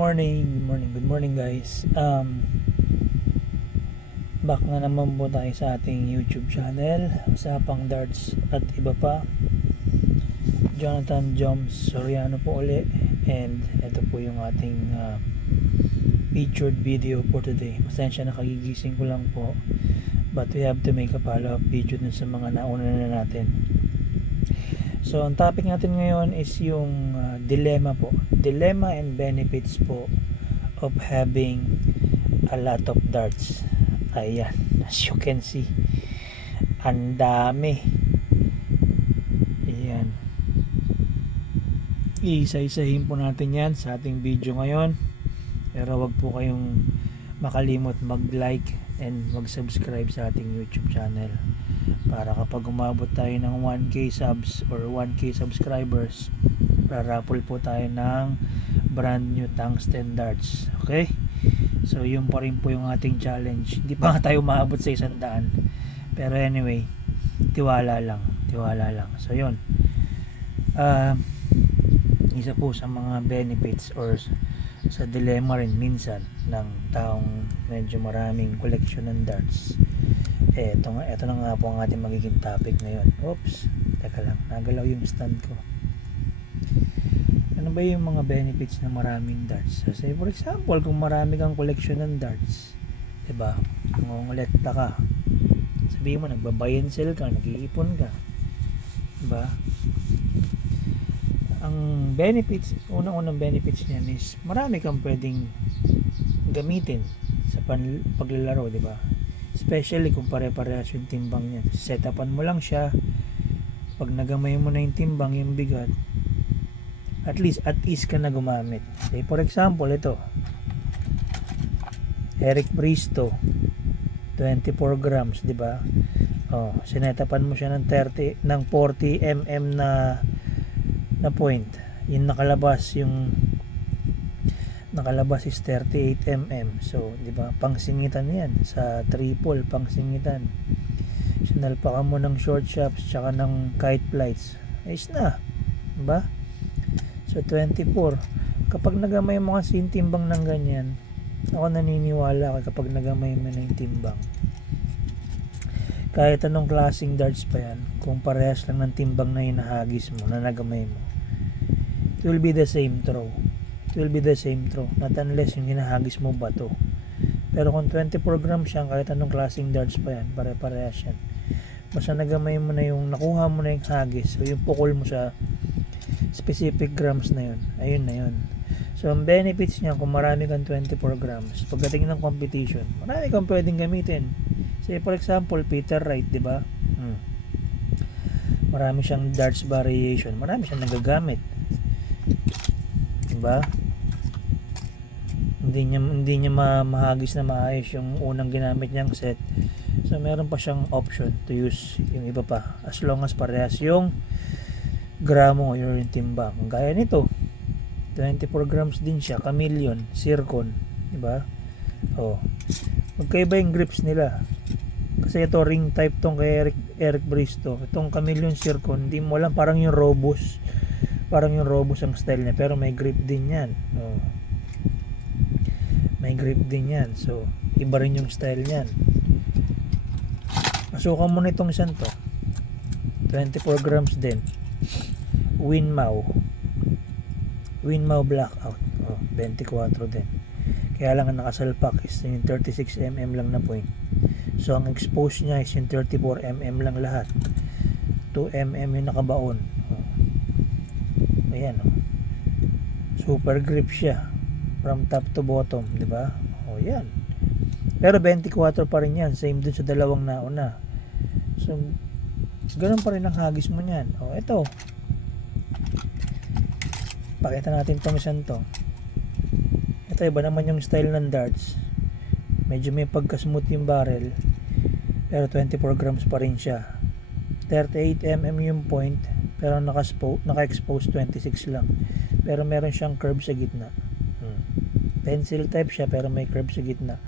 Good morning guys. Back na naman po tayo sa ating YouTube channel, Usapang Darts at iba pa. Jonathan Joms Soriano po uli, and ito po yung ating featured video for today. Pasensya na, kagigising ko lang po, but we have to make a follow-up video dun sa mga nauna na natin. So ang topic natin ngayon is yung dilemma and benefits po of having a lot of darts. Ayan, as you can see, ang dami. Ayan, isa-isahin po natin yan sa ating video ngayon, pero wag po kayong makalimot mag-like and mag-subscribe sa ating YouTube channel para kapag umabot tayo ng 1k subs or 1k subscribers, raraffle po tayo ng brand new tungsten darts. Okay, so yun pa rin po yung ating challenge. Hindi pa nga tayo maabot sa 100, pero anyway, tiwala lang. So yun, isa po sa mga benefits or sa dilemma rin minsan ng taong medyo maraming collection ng darts. Ito na nga po ang ating magiging topic ngayon. Oops, teka lang, nagalaw yung stand ko. Ano ba yung mga benefits ng maraming darts? So, say for example, kung marami kang collection ng darts, diba, ngongolekta ka, sabihin mo nagba-buy and sell ka, nag-iipon ka, diba? Ang benefits, unang benefits niyan is marami kang pwedeng gamitin sa paglalaro, diba? Especially kung pare-parehas yung timbang niya. Set-upan mo lang siya, pag nagamay mo na yung timbang, yung bigat, at least at ease ka na gumamit. Say for example, ito Eric Bristow 24 grams, di ba? Sinetapan mo siya ng 40 mm na point. Yung nakalabas is 38 mm. So, di ba? Pangsingitan 'yan sa triple, pangsingitan. Sinalpakan mo ng short shafts tsaka ng kite flights. Ayos na. Di ba? So 24, kapag nagamay mo kasi yung timbang ng ganyan, ako naniniwala kapag nagamay mo na yung timbang, kahit anong klaseng darts pa yan, kung parehas lang ng timbang na hinahagis mo, na nagamay mo, it will be the same throw. Not unless yung hinahagis mo bato. Pero kung 24 grams yan, kahit anong klaseng darts pa yan, pare-parehas yan, basta nagamay mo na yung, nakuha mo na yung hagis, so yung pukol mo sa specific grams na yun, ayun na yun. So ang benefits niya, kung marami kang 24 grams, pagdating ng competition, marami kang pwedeng gamitin. Say for example, Peter Wright, di ba? Marami siyang darts variation, marami siyang nagagamit, di ba? Hindi niya mahagis na maayos yung unang ginamit niyang set, so meron pa siyang option to use yung iba pa, as long as parehas yung gramo o yung timbang. Gaya nito, 24 grams din siya, Chameleon, Zircon, di ba? Magkaiba yung grips nila. Kasi ito ring type tong kay Eric Bristow. Itong Chameleon Zircon, hindi mo alam, parang yung Robus ang style niya, pero may grip din yan. May grip din yan. So, iba rin yung style niyan. Masukan mo na itong isang to. 24 grams din. Winmau Blackout, 24 din. Kaya lang ang nakasalpak is yung 36 mm lang na point. So ang expose niya is yung 34 mm lang lahat. 2 mm yung nakabaon. Ayan, super grip siya from top to bottom, di ba? Yan. Pero 24 pa rin yan, same dun sa dalawang nauna. So ganoon pa rin ang hagis mo niyan. Ito, pakita natin tong isang to. Ito, iba naman yung style ng darts. Medyo may pagka-smooth yung barrel, pero 24 grams pa rin siya. 38 mm yung point, pero naka-expose 26 lang. Pero meron siyang curve sa gitna. Pencil type siya, pero may curve sa gitna.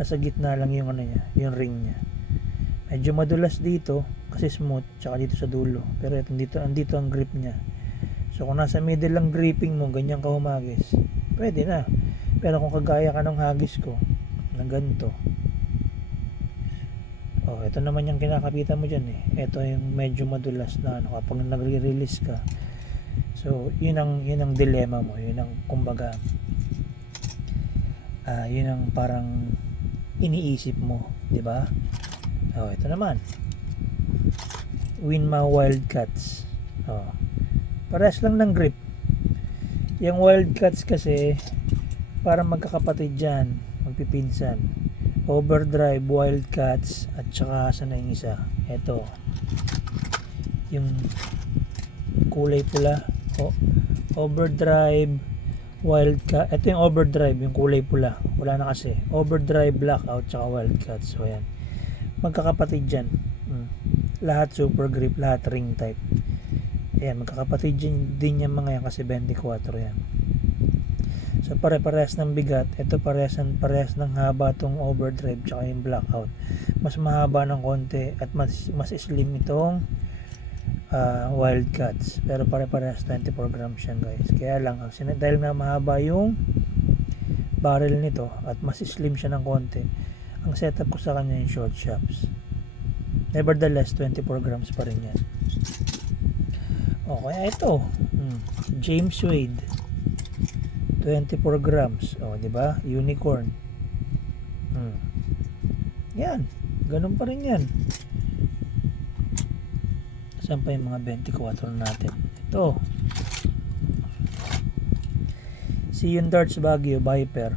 Sa gitna lang yung yung ring niya. Medyo madulas dito kasi smooth, tsaka dito sa dulo. Pero andito ang grip niya. So kung nasa middle lang gripping mo, ganyan ka humagis, pwede na. Pero kung kagaya ka ng hagis ko na ganito, ito naman yung kinakapitan mo dyan eh. Ito yung medyo madulas na ano, kapag nagre-release ka. So yun ang dilemma mo, yun ang kumbaga yun ang parang iniisip mo, di ba? Ito naman Winma Wildcats. Parehas lang ng grip. Yung Wildcats kasi parang magkakapatid dyan, magpipinsan. Overdrive, Wildcats, at saka saan na yung isa? Ito yung kulay pula. Overdrive, Wildcat. Ito yung Overdrive, yung kulay pula. Wala na kasi. Overdrive, Blackout, tsaka Wildcats. So ayan, magkakapatid dyan. Lahat super grip, lahat ring type. Ayan, magkakapatid din yung mga yan kasi 24 yan. So pare-parehas ng bigat. Ito parehas ng haba tong Overdrive tsaka yung Blackout. Mas mahaba ng konti at mas slim itong Wildcats. Pero pare-parehas 24 grams yan guys. Kaya lang, dahil nga mahaba yung barrel nito at mas slim siya ng konti, ang setup ko sa kanya yung short shops. Nevertheless, 24 grams pa rin yan. Okay, ito. James Wade. 24 grams. Di ba? Unicorn. Yan. Ganun pa rin yan. Saan pa yung mga 24 natin? Ito. Sion Darts Baguio Viper.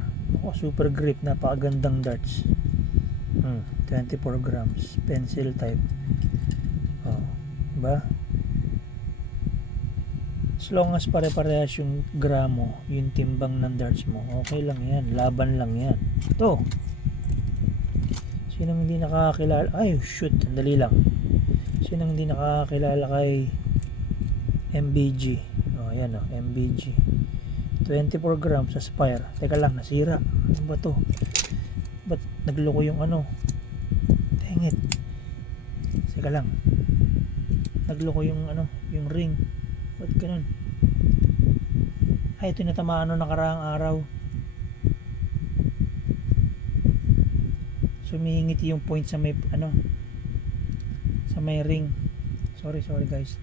Super grip. Napakagandang darts. 24 grams. Pencil type. Diba? As long as pare-parehas yung gramo, yung timbang ng darts mo, okay lang yan. Laban lang yan. Ito. Sinong hindi nakakakilala? Ay, shoot. Dali lang. Sinong hindi nakakakilala kay MBG? Ayan MBG. 24 grams Aspire. Teka lang, nasira. Ano ba to? Ba't nagloko yung ano? Dang it. Teka lang. Nagloko yung ano, yung ring. Ba't ganun? Ay, ito yung natamaan nung nakaraang araw. Sumingiti yung point sa may ano, sa may ring. Sorry guys.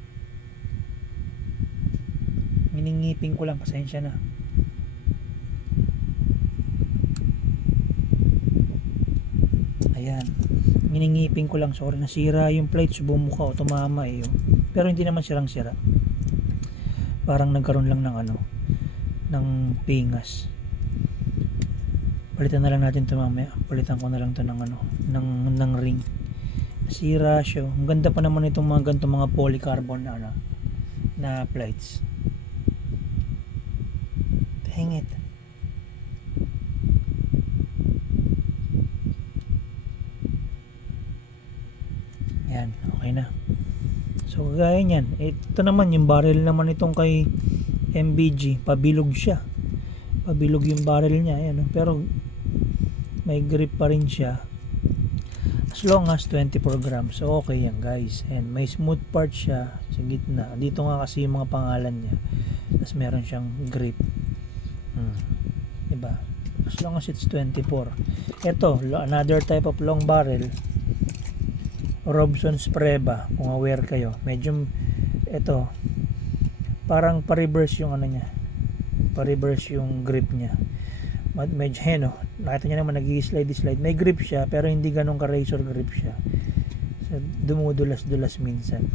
Miningipin ko lang, pasensya na. Ayan. Miningipin ko lang, sorry, nasira yung plate, bumuka o tumama eh. Pero hindi naman sirang-sira. Parang nagkaroon lang ng ano, ng pingas. Palitan na lang natin ito mamaya. Palitan ko na lang ito ng ano, ng ring. Nasira siya. Ang ganda pa naman itong mga ganitong mga polycarbon na ano, na plates. Dang it. Yan, okay na. So kagaya niyan, ito naman yung barrel naman itong kay MBG, pabilog siya. Pabilog yung barrel niya, ayan, pero may grip pa rin siya. As long as 24 grams, so okay yan guys. And may smooth part siya sa gitna. Dito nga kasi yung mga pangalan niya. Tapos meron siyang grip. Diba? As long as it's 24. Ito, another type of long barrel. Robson's Preba, kung aware kayo. Medyo ito parang pa-reverse yung ano niya. Pa-reverse yung grip niya. Medyo nakita niyo naman nag-slide. May grip siya pero hindi ganun ka-razor grip siya. So dumudulas-dulas minsan.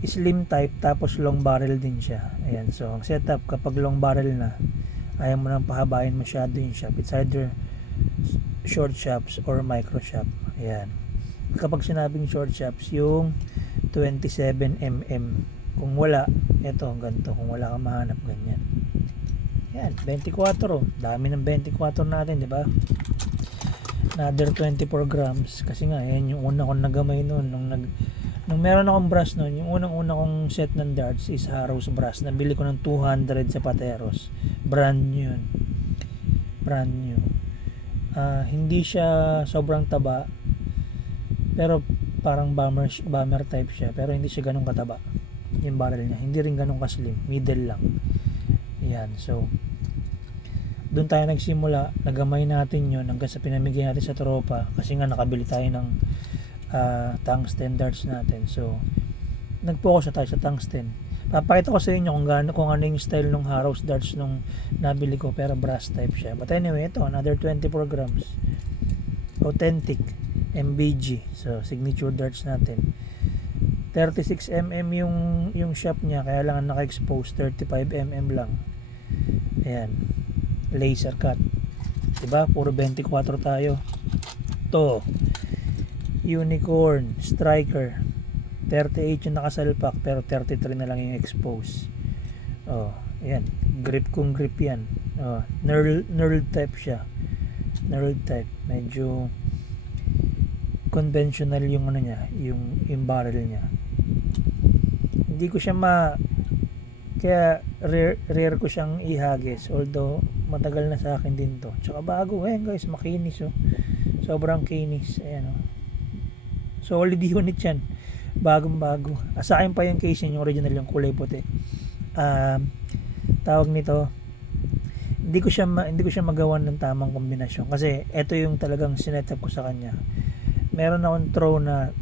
Slim type tapos long barrel din siya. Ayan, so ang setup kapag long barrel na, ayaw mo nang pahabain masyado yung shop. It's either short shops or micro shop. Ayan. Kapag sinabing short shops, yung 27mm. Kung wala, ito, ganito. Kung wala kang mahanap, ganyan. Ayan, 24. Dami ng 24 natin, di ba? Another 24 grams. Kasi nga, ayan yung una kong nagamay noon. Nung meron akong brass noon, yung unang-una kong set ng darts is Harrow's brass. Nabili ko ng 200 sa Pateros. Brand new yun. Brand new. Hindi siya sobrang taba, pero parang bomber type siya, pero hindi siya ganun kataba yung barrel niya, hindi rin ganun kaslim, middle lang. Yan, so Doon tayo nagsimula, nagamay natin yun hanggang sa pinamigay natin sa tropa kasi nga nakabili tayo ng tungsten darts natin. So nag-focus na tayo sa tungsten. Papakita ko sa inyo kung ano yung style ng Harrows darts nung nabili ko, pero brass type siya. But anyway, ito another 24 grams, authentic MBG, so signature darts natin. 36mm yung shop niya, kaya lang ang naka-expose 35mm lang. Ayan, laser cut, diba? Puro 24 tayo. To unicorn striker, 38 yung nakasalpak pero 33 na lang yung expose. Oh, ayan, grip kung grip yan. Oh, knurled type siya. Knurled type, medyo conventional yung ano niya, yung barrel niya. Hindi ko siya kaya rare ko siyang ihagis, although matagal na sa akin din to. Tsaka bago, guys, makinis oh. Sobrang kinis. Ayan oh. Solid unit yan. Bagong bago. Sa akin pa yung casing, yung original, yung kulay puti. Tawag nito, hindi ko siya magawan ng tamang kombinasyon kasi ito yung talagang sinetup ko sa kanya. Meron akong throw na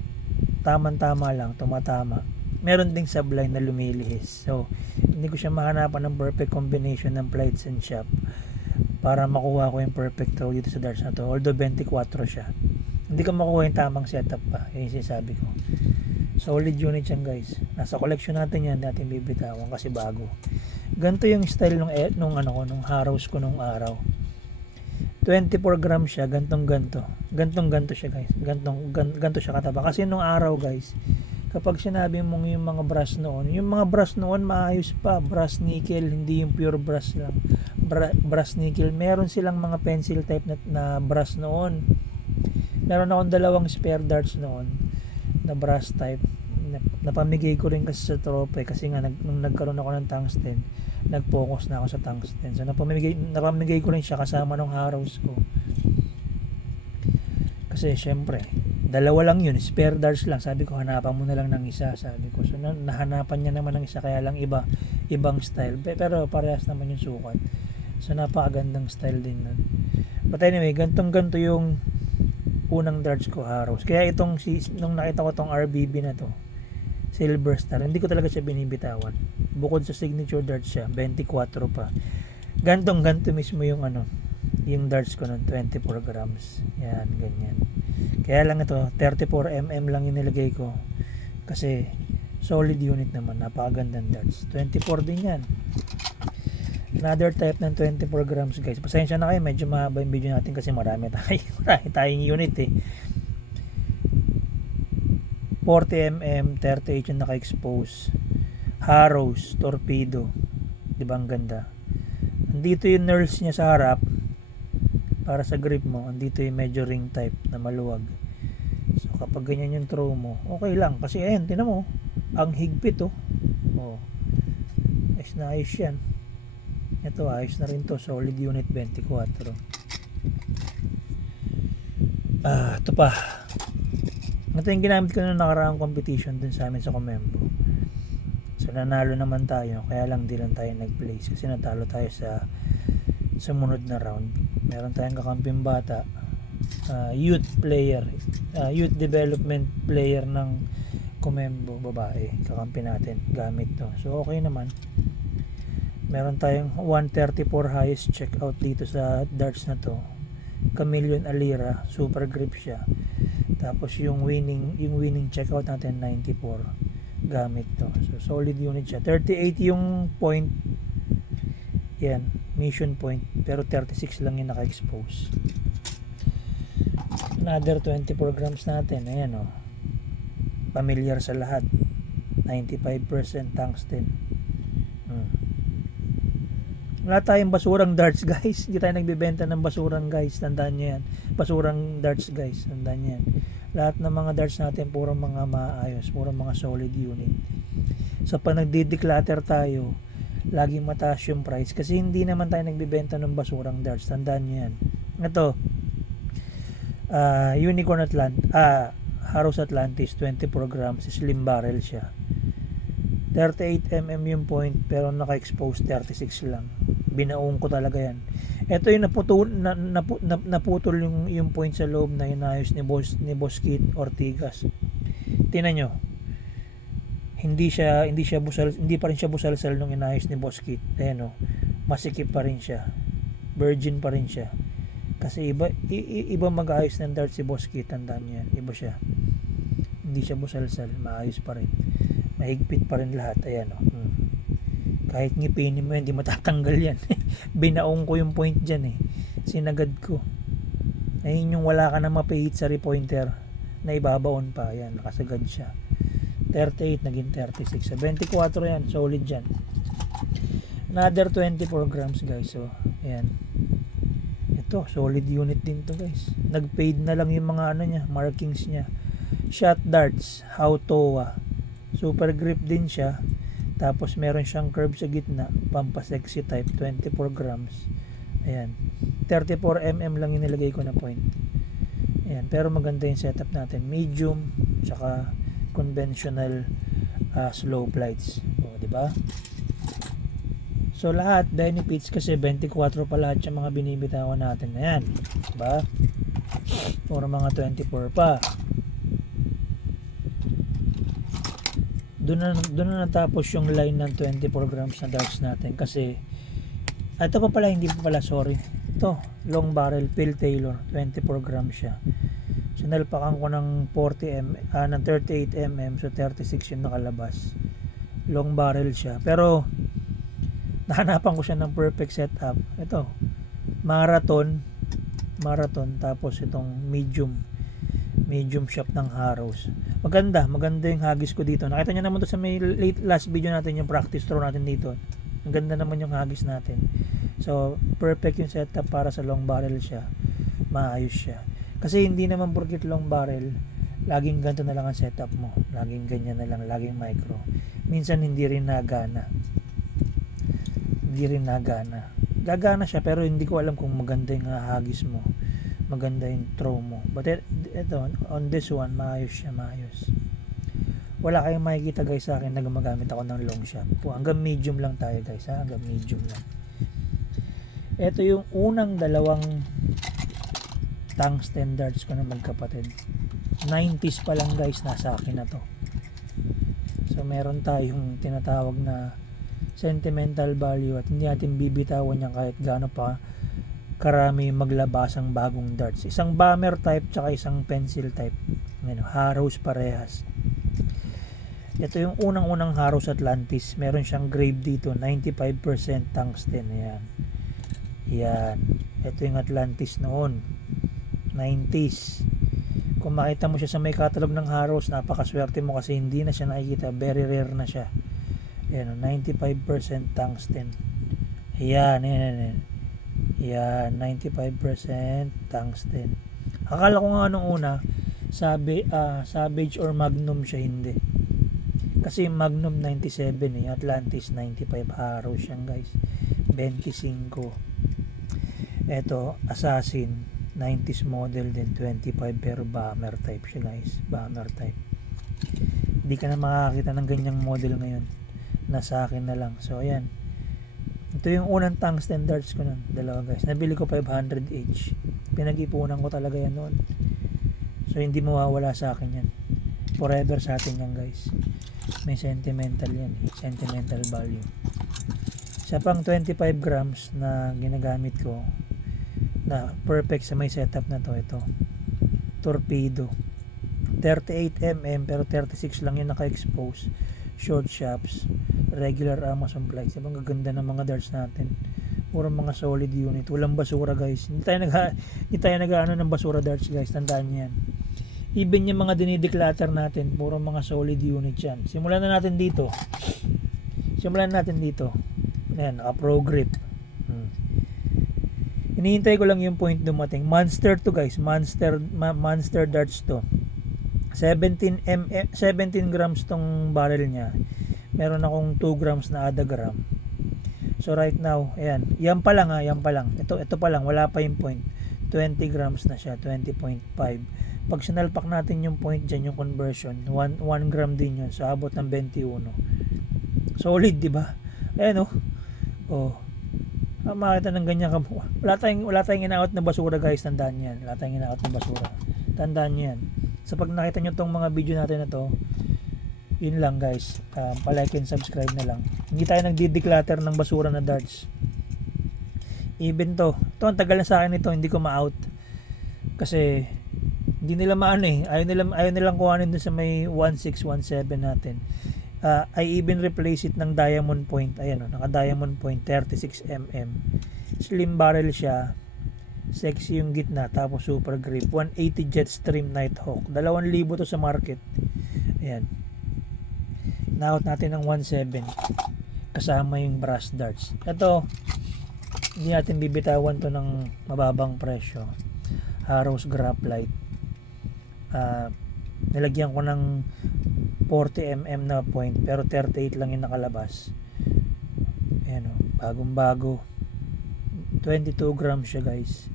tamang-tama lang, tumatama. Meron ding sablay na lumilihis. So hindi ko siya mahanapan ng perfect combination ng plights and shop para makuha ko yung perfect throw dito sa darts na to. Although 24 siya, hindi ko makuha yung tamang setup pa. Yung sinasabi ko, solid unit yan, guys. Nasa collection natin yan, natin bibitawan kasi bago. Ganto yung style nung Harrows ko nung araw. 24 grams siya, gantong-ganto siya, guys. Ganto siya kataba. Kasi nung araw, guys, kapag sinabi mong yung mga brass noon maayos pa, brass nickel, hindi yung pure brass lang. Brass nickel, meron silang mga pencil type na brass noon. Meron akong dalawang spare darts noon na brass type. Napamigay ko rin kasi sa tropa kasi nga nung nagkaroon ako ng tungsten, nag-focus na ako sa tungsten. So napamigay ko rin siya kasama ng Harrows ko. Kasi syempre, dalawa lang yun, spare darts lang. Sabi ko, hanapan mo na lang ng isa, sabi ko. So nahanapan niya naman ng isa, kaya lang ibang style. Pero parehas naman yung sukat. So napakagandang style din nun. But anyway, ganto yung unang darts ko, Harrows. Kaya nung nakita ko tong RBB na to, Silver Star, hindi ko talaga siya binibitawan. Bukod sa signature darts siya, 24 pa. Ganto mismo yung darts ko ng 24 grams. Yan, ganyan. Kaya lang ito, 34mm lang inilagay ko. Kasi solid unit naman, napakagandang darts. 24 din yan. Another type ng 24 grams, guys. Pasensya na kayo, medyo mahaba yung video natin kasi marami tayong unit eh. 40mm, 38 yung naka-expose. Harrows, torpedo. Diba ang ganda? Andito yung knurls niya sa harap para sa grip mo. Andito yung medyo ring type na maluwag. So kapag ganyan yung throw mo, okay lang. Kasi ayan, tinan mo, ang higpit oh. Ayos na ayos yan. Ito ayos na rin to, solid unit 24. Ito pa. Ito yung ginamit ko na nakaraang competition dun sa amin sa Comembo. So nanalo naman tayo, kaya lang di lang tayo nag-place kasi natalo tayo sa sumunod na round. Meron tayong kakamping bata, youth development player ng Comembo, babae, kakampi natin gamit to. So okay naman. Meron tayong 134 highest checkout dito sa darts na to. Chameleon Alira, super grip siya. Tapos yung winning checkout natin 94 gamit to. So solid unit siya. 38 yung point. Yan, mission point, pero 36 lang yung naka-expose. Another 24 grams natin. Ayan oh. Familiar sa lahat. 95% tungsten. Wala tayong basurang darts, guys. Hindi tayo nagbebenta ng basurang, guys. Tandaan nyo yan. Basurang darts, guys. Tandaan nyo yan. Lahat ng mga darts natin, puro mga maayos. Puro mga solid unit. So, pag nagdi-declutter tayo, laging mataas yung price. Kasi hindi naman tayo nagbebenta ng basurang darts. Tandaan nyo yan. Ito, Harrows Atlantis, 24 grams. Slim barrel siya. 38mm yung point pero naka-expose 36 lang. Binaong ko talaga yan. Ito yung naputol yung point sa loob na inayos ni Boss Kit Ortigas. Tingnan nyo. Hindi pa rin siya busalsal nung inayos ni Boss Kit. Ayan, masikip pa rin siya. Virgin pa rin siya. Kasi iba mag-ayos ng dart si Boss Kit, tandaan niyo yan. Iba siya. Hindi siya busalsal, maayos pa rin. Mahigpit pa rin lahat. Ayan, kahit ngipinin mo yan, hindi matatanggal yan. Binaong ko yung point dyan sinagad ko. Ayun yung wala ka na mapihit sa repointer na ibabaon pa. Ayan, nakasagad siya. 38 naging 36. So 24 yan, solid yan. Another 24 grams guys. So ayan, ito solid unit din to guys. Nag-fade na lang yung mga niya, markings niya. Shot darts Hautoa, super grip din siya. Tapos meron siyang curve sa gitna, pampasexy type, 24 grams. Ayan, 34mm lang yung nilagay ko na point. Ayan, pero maganda yung setup natin, medium tsaka conventional slope lights. Di ba? So lahat benefits kasi 24 pa lahat yung mga binibitawan natin na yan. Di ba? Puro mga 24 pa. Doon na natapos yung line ng 24 grams na darts natin kasi ito pa pala, hindi pa pala, sorry. Ito, long barrel Phil Taylor, 24 grams siya. So nalpakan ko ng 38mm, so 36 yung nakalabas. Long barrel siya. Pero nahanapan ko siya ng perfect setup. Ito, marathon tapos itong medium shop ng Harrows. Maganda yung hagis ko dito. Nakita niyo naman to sa may last video natin, yung practice throw natin dito. Ang ganda naman yung hagis natin. So perfect yung setup para sa long barrel siya. Maayos siya. Kasi hindi naman porket long barrel laging ganito na lang ang setup mo. Laging ganyan na lang, laging micro. Minsan hindi rin nagana. Gagana siya pero hindi ko alam kung maganda yung hagis mo. Maganda yung throw mo. But ito, on this one, maayos siya. Wala kayong makikita guys sa akin na gumagamit ako ng long shot. Hanggang medium lang tayo guys. Hanggang medium lang. Ito yung unang dalawang tungsten darts ko na magkapatid. 90s pa lang guys, nasa akin na to. So meron tayong tinatawag na sentimental value at hindi natin bibitawan yan kahit gaano pa karami maglabas ang bagong darts. Isang bomber type tsaka isang pencil type. Harrows parehas. Ito yung unang Harrows Atlantis. Meron siyang grave dito, 95% tungsten. Yan. Ito yung Atlantis noon, 90s. Kung makita mo siya sa may catalog ng Harrows, napakaswerte mo kasi hindi na siya nakikita. Very rare na siya. Yan, 95% tungsten. Yan. Yan, 95% tungsten. Akala ko nga nung una Savage or Magnum siya, hindi. Kasi Magnum 97 Atlantis 95, Harrows siyang guys 25. Eto Assassin 90s model din, 25, pero bomber type siya guys, bomber type. Hindi ka na makakita ng ganyang model ngayon, nasa akin na lang. So ayan, ito yung unang tungsten darts ko nun, dalawa guys. Nabili ko 500 each. Pinag-ipunan ko talaga yan noon. So hindi mawawala sa akin yan. Forever sa atin yan guys. May sentimental yan, sentimental value. Sa pang 25 grams na ginagamit ko na perfect sa may setup na to, ito Torpedo 38mm pero 36 lang yung naka-expose. Short shops, regular Amazon flights. Ang gaganda ng mga darts natin. Puro mga solid unit. Walang basura guys. Hindi tayo nag-ano ng basura darts guys. Tandaan niyo yan. Even yung mga dinideclutter natin, puro mga solid unit yan. Simulan natin dito. Ayan, naka-pro grip. Hinihintay ko lang yung point dumating. Monster to guys. Monster darts to. 17 grams tong barrel niya. Meron akong 2 grams na ada gram. So right now, ayan. Yan pa lang. Ito pa lang, wala pa yung point. 20 grams na siya, 20.5. Pag sinalpak natin yung point dyan, yung conversion, 1 gram din yun. So abot ng 21. Solid, di ba? Ayan oh. Oh. Makita ng ganyan ka. Wala tayong inaawat na basura guys, tandaan yan. Wala tayong inaawat na basura. Tandaan nyo yan. So pag nakita nyo tong mga video natin na to, yun lang guys. Palike and subscribe na lang. Hindi tayo nagdi-declutter ng basura na darts. Even to. Ito ang tagal na sa akin ito, hindi ko ma-out. Kasi hindi nila maano eh. Ayaw nilang kuhanin dun sa may 1617 natin. I even replace it ng diamond point. Ayan o, naka diamond point 36mm. Slim barrel siya. Sexy yung gitna, tapos super grip. 180 Jetstream Nighthawk. 2,000 to sa market. Ayan. Naot natin ng 1.7 kasama yung brass darts. Ito, hindi natin bibitawan to ng mababang presyo. Harrow's Graphite. Nilagyan ko ng 40mm na point, pero 38 lang yung nakalabas. Ayan o, bagong bago. 22 grams siya guys.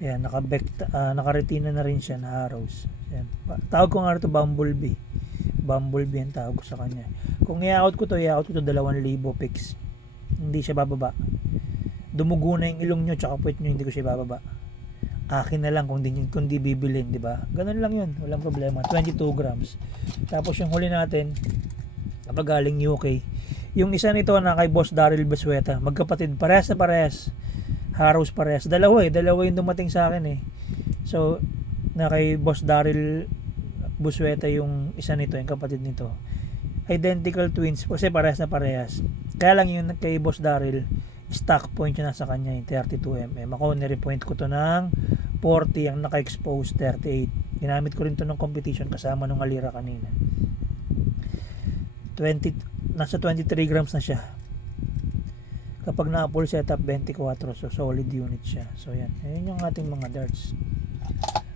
Ayan, naka-retina na rin siya na Harrows. Ayan. Tawag ko nga ito Bumblebee. Bumblebee ang tawag ko sa kanya. Kung i-out ko to 2,000 pix. Hindi siya bababa. Dumugo na yung ilong nyo tsaka puwet nyo, hindi ko siya bababa. Akin na lang kung di bibilin, di ba? Ganun lang yun, walang problema. 22 grams. Tapos yung huli natin, kapag galing UK, yung isa nito na kay Boss Daryl Basueta, magkapatid, parehas na parehas. Harrows parehas. Dalawa yung dumating sa akin eh. So, na kay Boss Daryl Basueta yung isa nito, yung kapatid nito. Identical twins, kasi parehas na parehas. Kaya lang yung kay Boss Daryl, stock point yun nasa kanya yung 32mm. Ako nirepoint ko to ng 40, ang naka-expose 38. Ginamit ko rin to ng competition kasama nung alira kanina. Nasa 23 grams na siya. Kapag na-full setup 24, so solid unit siya. So yan, ayun yung ating mga darts.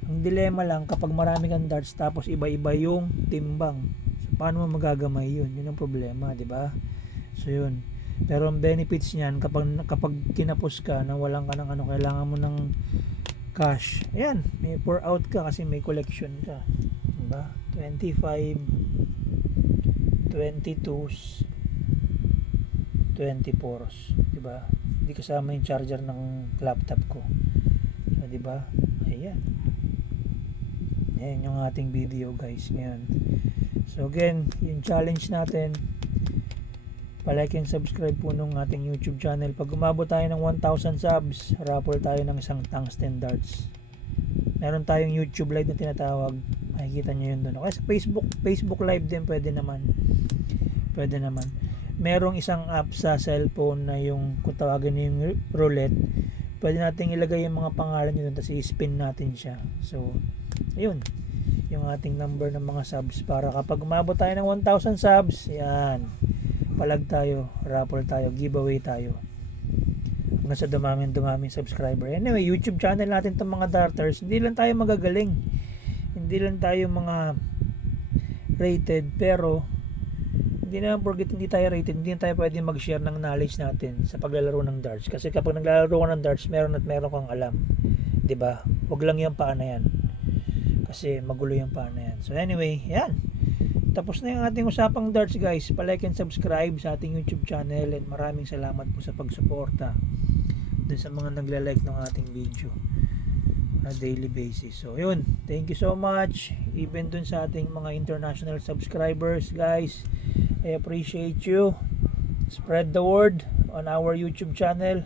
Ang dilema lang kapag marami kang darts tapos iba-iba yung timbang. So paano mo magagamay yun? Yun ang problema, di ba? So yun. Pero ang benefits niyan kapag kinapos ka na walang ka ng kailangan mo ng cash. Ayan, may pour out ka kasi may collection ka. Diba? 25 22s 24s, diba? Hindi kasama yung charger ng laptop ko. So, diba? Ayan. Ayan yung ating video guys ngayon. So again, yung challenge natin, palike and subscribe po nung ating YouTube channel. Pag umabot tayo ng 1,000 subs, raffle tayo ng isang tungsten darts. Meron tayong YouTube live na tinatawag. Makikita nyo yun doon. Okay, sa Facebook live din pwede naman. Merong isang app sa cellphone na yung kung tawagin nyo yung roulette, pwede natin ilagay yung mga pangalan nyo doon, tapos i-spin natin siya. So, ayun. Yung ating number ng mga subs para kapag umabot tayo ng 1,000 subs, yan. Palag tayo, raffle tayo, giveaway tayo. Hanggang sa dumaming subscriber. Anyway, YouTube channel natin itong mga darters. Hindi lang tayo magagaling. Hindi lang tayo mga rated, pero hindi naman porket hindi tayo rated, hindi tayo pwede mag-share ng knowledge natin sa paglalaro ng darts. Kasi kapag naglalaro ka ng darts, meron kang alam. 'Di ba? Huwag lang yung paa na yan. Kasi magulo yung paa na yan. So anyway, yan. Tapos na yung ating usapang darts guys. Palike and subscribe sa ating YouTube channel, and maraming salamat po sa pagsuporta dun sa mga nagla-like ng ating video on a daily basis. So yun, thank you so much. Even dun sa ating mga international subscribers guys, I appreciate you. Spread the word on our YouTube channel.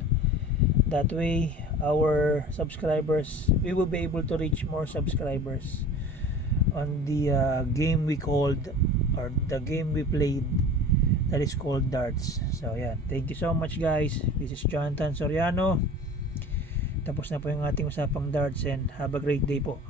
That way our subscribers, we will be able to reach more subscribers on the game we called, or the game we played, that is called darts. So yeah, thank you so much guys. This is Jonathan Soriano. Tapos na po yung ating usapang darts, and have a great day po.